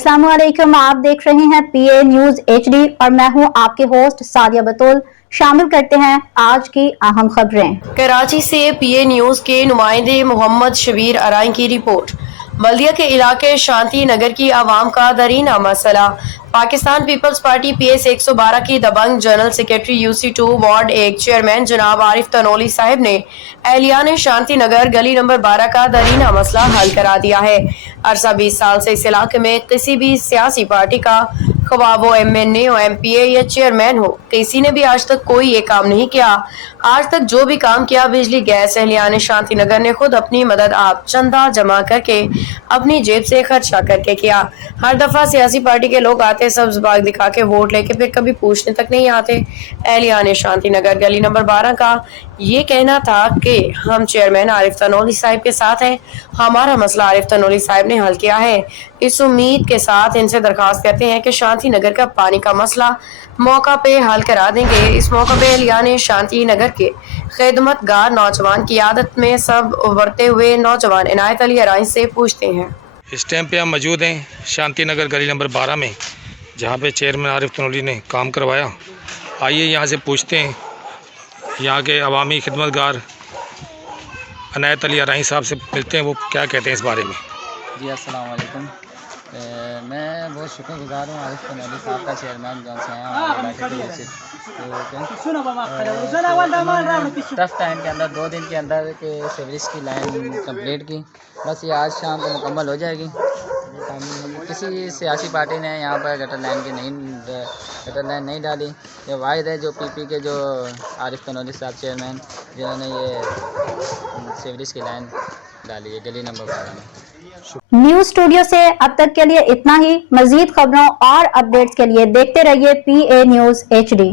अस्सलाम वालेकुम, आप देख रहे हैं पीए न्यूज एचडी और मैं हूं आपके होस्ट सादिया बतूल। शामिल करते हैं आज की अहम खबरें। कराची से पीए न्यूज के नुमाइंदे मोहम्मद शबीर अराइन की रिपोर्ट। बल्दिया के इलाके शांति नगर की आवाम का दरीना मसला। पाकिस्तान पीपल्स पार्टी पीएस 112 की दबंग general secretary UC 2 ward 1 chairman जनाब आरिफ तनोली साहब ने एहलियान शांति नगर गली नंबर 12 का दरीना मसला हल करा दिया है। अरसा 20 साल से इस इलाके में किसी भी सियासी पार्टी का खवा वो एमएनए और एमपीए या चेयरमैन हो, किसी ने भी आज तक कोई ये काम नहीं किया। आज तक जो भी काम किया बिजली गैस एहलियान शांति नगर ने खुद अपनी मदद आप चंदा जमा करके अपनी जेब से खर्चा करके किया। हर दफा सियासी पार्टी के लोग आते सब्ज बाग दिखा के वोट लेके फिर कभी पूछने तक नहीं आते। एहलियान शांति नगर गली नंबर 12 का ये कहना था कि हम चेयरमैन आरिफ तनोली साहब के साथ हैं, हमारा मसला आरिफ तनोली साहब ने हल किया है। इस उम्मीद के साथ इनसे दरखास्त करते हैं कि शांति नगर का पानी का मसला मौका पे हल करा देंगे। इस मौका पे एहलियान शांति नगर के खिदमतगार नौजवान की आदत में सब उभरते हुए नौजवान इनायत अली अराइन से पूछते हैं। इस टाइम पे हम मौजूद हैं शांति नगर गली नंबर 12 में, जहाँ पे चेयरमैन आरिफ तनोली ने काम करवाया। आइए यहाँ से पूछते हैं यहाँ के अवामी खिदमतगार इनायत अली अराइन साहब से मिलते हैं, वो क्या कहते हैं इस बारे में। जी अस्सलाम वालेकुम। मैं बहुत शुक्रगुजार हूँ आरिफ तनोली साहब का, चेयरमैन जौन से हैं हमारे इलाके के वजह से। टफ टाइम के अंदर 2 दिन के अंदर के सीवरेज की लाइन कंप्लीट की, बस ये आज शाम को मुकम्मल हो जाएगी। किसी सियासी पार्टी ने यहाँ पर गटर लाइन नहीं डाली। ये वाहिद है जो पीपी के जो आरिफ तनोली साहब चेयरमैन जिन्होंने ये सीवरेज की लाइन डाली है गली नंबर 12 में। न्यूज स्टूडियो से अब तक के लिए इतना ही। मजीद खबरों और अपडेट्स के लिए देखते रहिए पीए न्यूज एचडी।